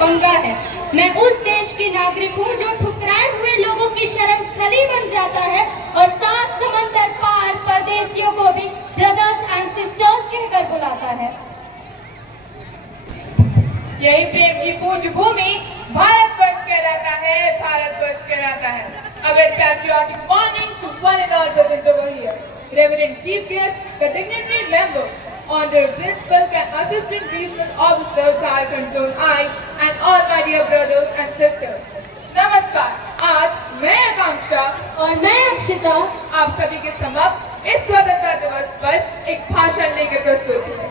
बंगा है। मैं उस देश की नागरिक हूँ जो ठुकराए हुए लोगों की शरण स्थली बन जाता है और 7 समंदर पार परदेशियों को भी ब्रदर्स एंड सिस्टर्स कहकर बुलाता है। यही प्रेम की पूज्य भूमि भारतवर्ष कहलाता है, भारतवर्ष कहलाता है। A very patriotic morning to one and all present over here. Reverend Chief Guest, the dignitary members, Honorable Principal and Assistant Regional Officer, Jharkhand Zone I, and all my dear brothers and sisters. नमस्कार। आज मैं आकांक्षा और मैं अक्षिता आप सभी के समक्ष इस स्वतंत्रता दिवस पर एक भाषण लेकर प्रस्तुत है।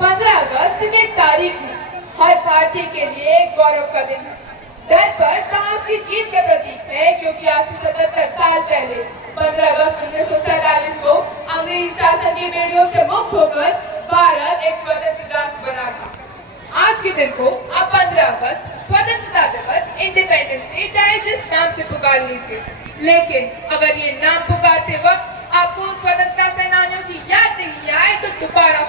15 अगस्त एक तारीख है, हर भारतीय के लिए गौरव का दिन है। डर पर साहस की जीत के प्रतीक है, क्योंकि आज से 77 साल पहले 15 अगस्त 1947 को अंग्रेजी शासन की बेड़ियों से मुक्त होकर भारत एक स्वतंत्र राष्ट्र बना था। आज के दिन को आप 15 अगस्त स्वतंत्रता दिवस, इंडिपेंडेंस डे चाहे जिस नाम से पुकार लीजिए, लेकिन अगर ये नाम पुकारते वक्त आपको स्वतंत्रता सेनानियों की याद नहीं आए तो दोबारा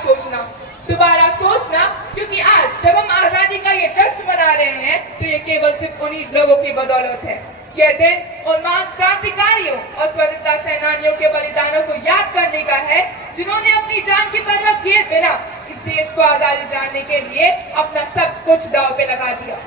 सोचना, क्योंकि आज जब हम आजादी का ये जश्न मना रहे हैं तो ये केवल सिर्फ उन्हीं लोगों की बदौलत है। यह दिन उन महान क्रांतिकारियों और स्वतंत्रता सेनानियों के बलिदानों को याद करने का है, जिन्होंने अपनी जान की परवाह किए बिना इस देश को आजादी दिलाने के लिए अपना सब कुछ दांव पे लगा दिया।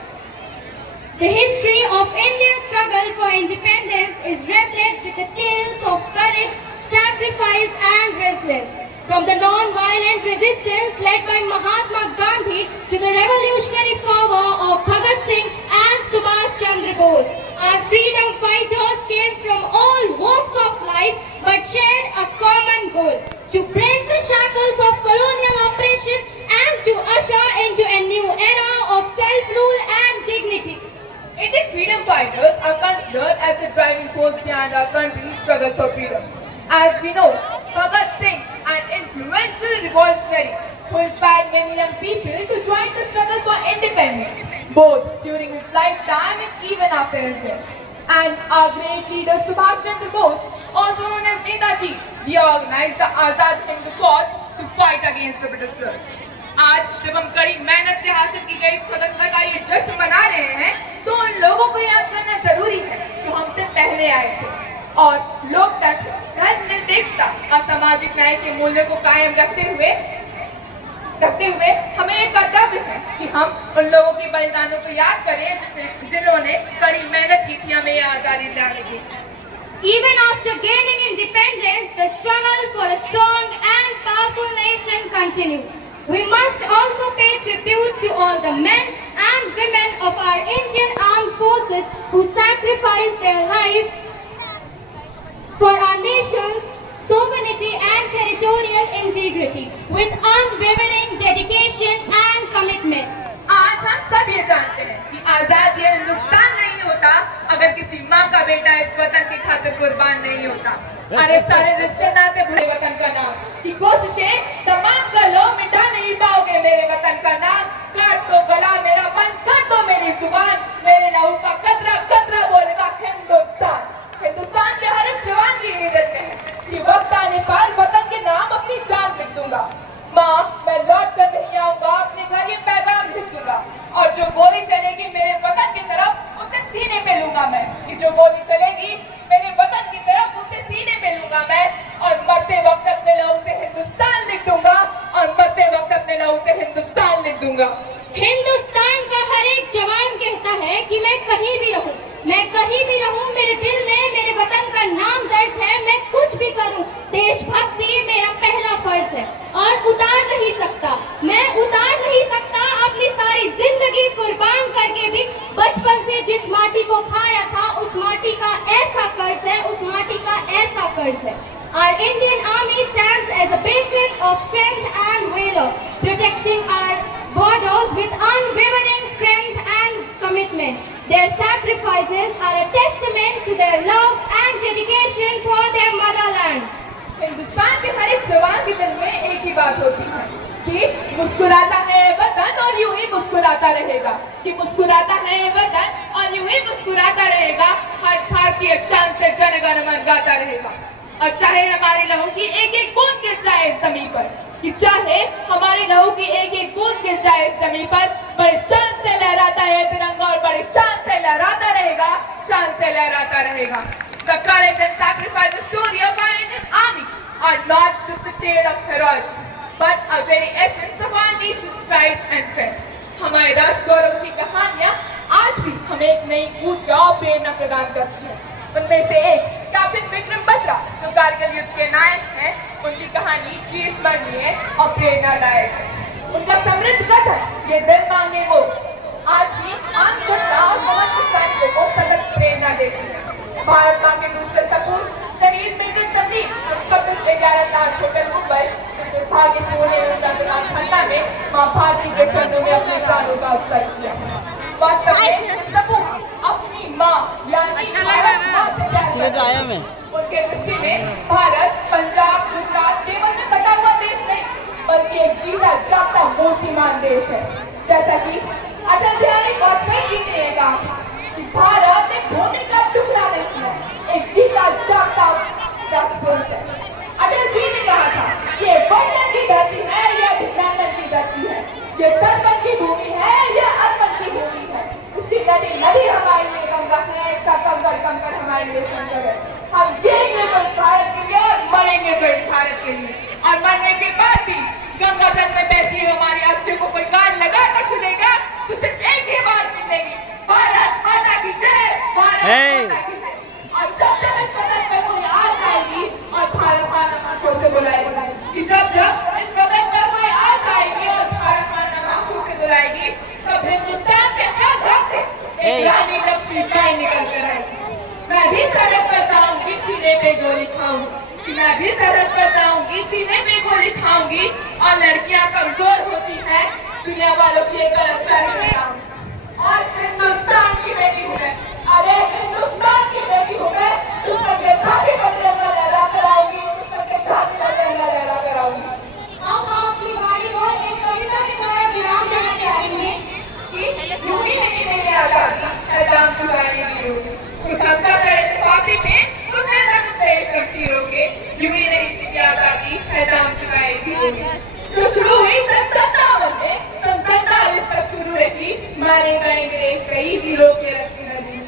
The history of Indian struggle for independence is replete with the tales of courage, sacrifice and resilience. From the non-violent resistance led by Mahatma Gandhi to the revolutionary power of Bhagat Singh and Subhash Chandra Bose, our freedom fighters came from all walks of life but shared a common goal: to break the shackles of colonial oppression and to usher into a new era of self-rule and dignity. Indian freedom fighters are considered as the driving force behind our country's struggle for freedom. As we know, Bhagat Singh, an influential revolutionary who inspired many young people to join the struggle for independence, both during his lifetime and even after his death. And our great leader Subhash Chandra Bose, also known as Netaji, reorganized the Azad Hind Fauj to fight against the Britishers. आज जब हम कड़ी मेहनत से हासिल की गई स्वतंत्रता का ये जश्न मना रहे हैं, तो उन लोगों को याद करना जरूरी है जो हमसे पहले आए थे और लोकतंत्र, धर्मनिरपेक्षता और सामाजिक न्याय के मूल्य को कायम रखते हुए हमें एक कर्तव्य है कि हम उन लोगों के बलिदानों को याद करें जिन्होंने कड़ी मेहनत की थी हमें ये आजादी दिलाने की। Even after gaining independence, the struggle for a strong and powerful nation continues. We must also pay tribute to all the men and women of our Indian armed forces who sacrificed their life for our nation's sovereignty and territorial integrity with unwavering dedication and commitment. आज हम सब ये जानते हैं कि आजाद ये हिंदुस्तान नहीं होता अगर किसी माँ का बेटा इस वतन की खातिर कुर्बान नहीं होता। अरे सारे रिश्ते नाते भूले वतन का नाम की कोशिशें तमाम कर लो, मिटा नहीं पाओगे मेरे वतन का नाम। काट दो गला मेरा, बंद कर दो मेरी जुबान, मेरे लहू का कतरा कतरा बोलेगा हिंदुस्तान। हिंदुस्तान के हर एक जवान की नियत है कि वक्त आने पर वतन के नाम अपनी जान लिख दूंगा। माँ, मैं लौट कर नहीं आऊंगा, अपने घर ये पैगाम लिख दूंगा और जो गोली चलेगी मेरे वतन की तरफ उसे सीने पे लूंगा मैं। कि जो गोली चलेगी मेरे वतन की तरफ उसे सीने पे लूंगा मैं और मरते वक्त अपने लहू से हिंदुस्तान लिख दूंगा और मरते वक्त अपने लहू से हिंदुस्तान लिख दूंगा। हिंदुस्तान का हर एक जवान कहता है कि मैं कहीं भी रहूं, मेरे दिल में मेरे वतन का नाम दर्ज है। मैं कुछ भी करूं, देशभक्ति मेरा पहला फर्ज है और मैं उतार नहीं सकता अपनी सारी जिंदगी कुर्बान करके भी बचपन से जिस माटी को खाया था उस माटी का ऐसा कर्ज है। Our Indian Army stands as a beacon of strength and valor, protecting our borders with unwavering strength and commitment. Their sacrifices are a testament to their love and dedication for their motherland. Hindustan के हर एक जवान के दिल में एक ही बात होती है कि मुस्कुराता है वतन और यूं ही मुस्कुराता रहेगा, कि मुस्कुराता है वतन और यूं ही मुस्कुराता रहेगा। हर भारतीय शान से जन गण मन गाता रहेगा। और चाहे हमारे लहू की एक एक बूंद गिर जाए इस जमीन पर, कि चाहे हमारे लहू की एक एक बूंद गिर जाए इस जमीन पर, बड़े शान से लहराता लहराता रहेगा, शान से लहराता रहेगा। The courage and sacrifice the story of our Indian Army are not just a tale of heroism, but a very essence of our nation's pride and strength. हमारे राष्ट्र गौरव की कहानियां आज भी हमें एक नई ऊर्जा और प्रेरणा प्रदान करती हैं। उनमें से एक कैप्टन विक्रम बत्रा जो कारगिल युद्ध के नायक हैं, उनकी कहानी चिरस्मरणीय और प्रेरणादायक है। उनका समृद्ध कथन ये दिल मांगे वो आज भी आम जनता और समस्त सैनिकों को सतत प्रेरणा देती है। भारत मां के दूसरे सपूत शहीद मेजर संदीप 26/11 होटल मुंबई भाग्यपूर्ण में मां भारती के चरणों में अपने प्राणों का उत्सर्ग किया। वास्तव में सपूत अपनी मां यानी भारत मां से प्यार करते हैं। उनके दृष्टि में भारत पंजाब गुजरात केवल में बटा हुआ देश नहीं बल्कि एक जीता जागता मूर्तिमान देश है। जैसा कि अटल बिहारी वाजपेयी जी ने कहा कि भारत एक भूमि का टुकड़ा नहीं है, एक जीता जागता राष्ट्र है। अटल जी ने कहा था ये वतन की धरती है, यह अभिनंदन की धरती है, ये तर्पण की भूमि है, यह अर्पण की भूमि है। इसकी नदी नदी हमारे लिए गंगा है, इसका कंकड़ कंकड़ हमारे लिए संकट है। हम जिएंगे तो इस भारत के लिए और मरेंगे तो इस भारत के लिए, और मरने के बाद भी गंगा जल में बहती हुई हमारी अस्थियों को कोई कान लगाकर सुनेगा तो सिर्फ एक ही बात निकलेगी, भारत माता की जय, भारत माता की जय। और जब जब इस वतन पर कोई आ जाएगी और भारत माता आंखों से बुलाएगी, कि जब जब इस वतन पर कोई आ जाएगी और भारत माता आंखों से बुलाएगी, तब हिंदुस्तान के हर घर से एक रानी लक्ष्मी बाई निकल कर आएगी। मैं भी सड़क पर जाऊंगी, सीने पे गोली खाऊंगी, मैं भी सरहद पर जाऊंगी, सीने पे गोली खाऊंगी, और लड़कियां कमजोर होती हैं, दुनिया वालों की एक गलत फहमी बनाऊंगी। और हिंदुस्तान की बेटी हूँ मैं, अरे हिंदुस्तान की बेटी हूँ मैं, तुम सबके घाटे पर तिरंगा लहरा कराऊंगी, तुम सबके घाटे पर तिरंगा लहरा कराऊंगी। अब आपकी बारी और एक कविता के द्वारा विराम देना चाहेंगे कि यूं ही नहीं मेरी आजादी ऐलान चुकाने की होगी, कुछ हंसा करे छाती पे कुछ ऐसा कुछ शमशीरों के, यूं ही नहीं मेरी आजादी ऐलान चुकाएगी होगी। जो शुरू हुई सन 57 में, सन 47 तक शुरू रही, मारे गए अंग्रेज कई वीरों के रक्ति नदी।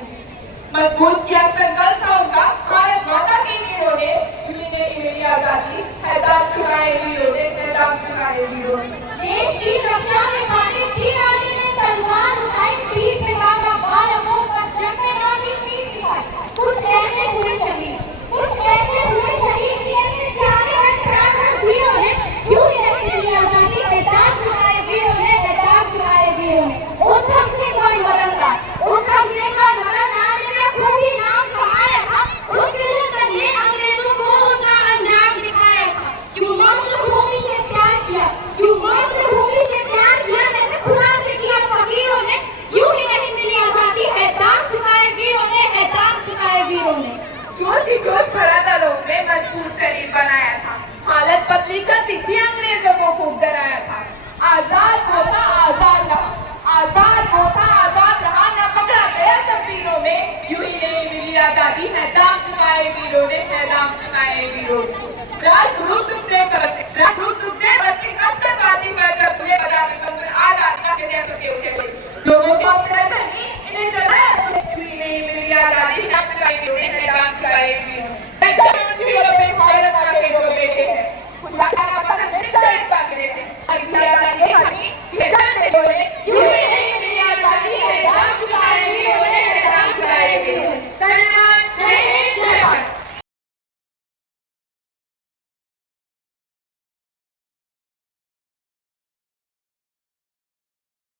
मजबूत किया संकल्प था उनका भारत माता की वीरों ने, यूं ही नहीं मेरी आजादी ऐलान चुकाए वीरों ने, ऐलान चुकाए वीरों ने। देश की रक्षा में खातिर थी रानी ने तलवार उठाई, पीठ पे बांधा बालकों पर जंग रानी पीठ दिखाई। कुछ ऐसे हुए शहीद, कुछ ऐसे हुए शहीद कि ऐसे त्यागे हैं प्राण वीरों ने, यूं ही नहीं मिली आजादी ऐलान चुकाए वीरों ने, ऐलान चुकाए वीरों ने। उधम सिंह और मदन लाल, उधम सिंह और मदन लाल ने खूबी नाम कमाया था, उस मिलकर ने अंग्रेजों को उनका अंजाम दिखाया था। क्यों मातृभूमि से प्यार किया, क्यों मातृभूमि से प्यार किया, जैसे खुदा से किया फकीरों ने, यूं ही नहीं मिली आजादी है दाम चुकाए वीरों ने, है दाम चुकाए वीरों ने। जोश ही जोश भरा था लोगों में, मजबूत शरीर बनाया था, हालत पतली करती थी, अंग्रेजों को खूब डराया था। आजाद होता आजाद रहा, आजाद होता आजाद रहा, न पकड़ा गया तकदीरों में, यूं ही नहीं मिली आजादी है दाम चुकाए वीरों ने, है दाम चुकाए वीरों ने। राजगुरु सुखदेव बरसिंह अक्सर बाती कर चप्पले बजाने पर आजादी के लिए उठे लोगों को अपना नहीं इन्हें जरा यूं ही नहीं मिली आजादी दाम चुकाए वीरों ने, है दाम चुकाए वीरों ने। वीरों पे भारत का के जो बेटे हैं, खुदा का वतन शहीद पाके देते, और आजादी